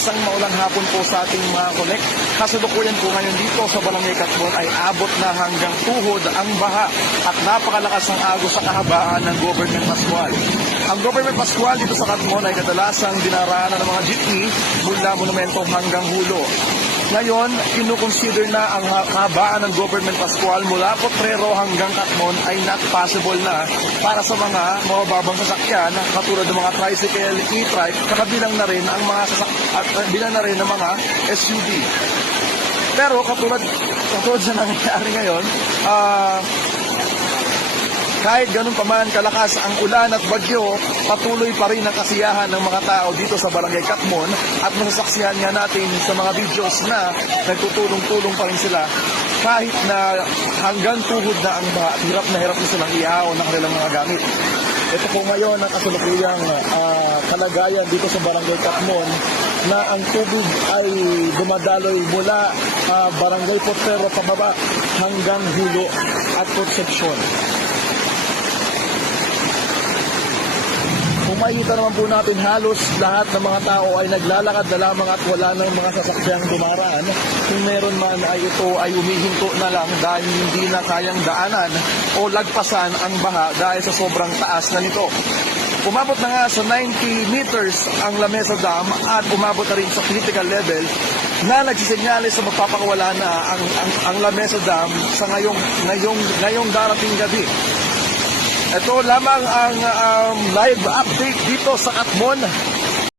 Isang maulang hapon po sa ating mga connect. Kasalukuyan po ngayon dito sa Barangay Katmon ay abot na hanggang tuhod ang baha at napakalakas ng agos sa kahabaan ng Government Pascual. Ang Government Pascual dito sa Katmon ay kadalasang dinaraanan ng mga jeepney mula monumento hanggang Hulo. Ngayon, kinukonsider na ang kahabaan ng Government Pascual mula Potrero hanggang Katmon ay not possible na para sa mga mababang sasakyan katulad ng mga tricycle, e-trike, kabilang na rin ang mga bilang na rin ng mga SUV. Pero katulad sa nangyayari ngayon, kahit ganun pa man kalakas ang ulan at bagyo, patuloy pa rin ang kasiyahan ng mga tao dito sa Barangay Katmon at masasaksihan nga natin sa mga videos na nagtutulong-tulong pa rin sila kahit na hanggang tuhod na ang baha, hirap na silang ihaon ng kanilang mga gamit. Ito po ngayon ang kasalukuyang kalagayan dito sa Barangay Katmon na ang tubig ay dumadaloy mula Barangay Potrero pababa hanggang Hulo at Concepcion. Kung makikita naman po natin, halos lahat ng mga tao ay naglalakad na lamang at wala ng mga sasakyang dumaraan. Kung meron man ay ito ay umihinto na lang dahil hindi na kayang daanan o lagpasan ang baha dahil sa sobrang taas na nito. Umabot na nga sa 90 meters ang Lamesa Dam at umabot na rin sa critical level na nagsisenyales sa magpapakawala na ang Lamesa Dam sa ngayong darating gabi. Ito lamang ang live update dito sa Katmon.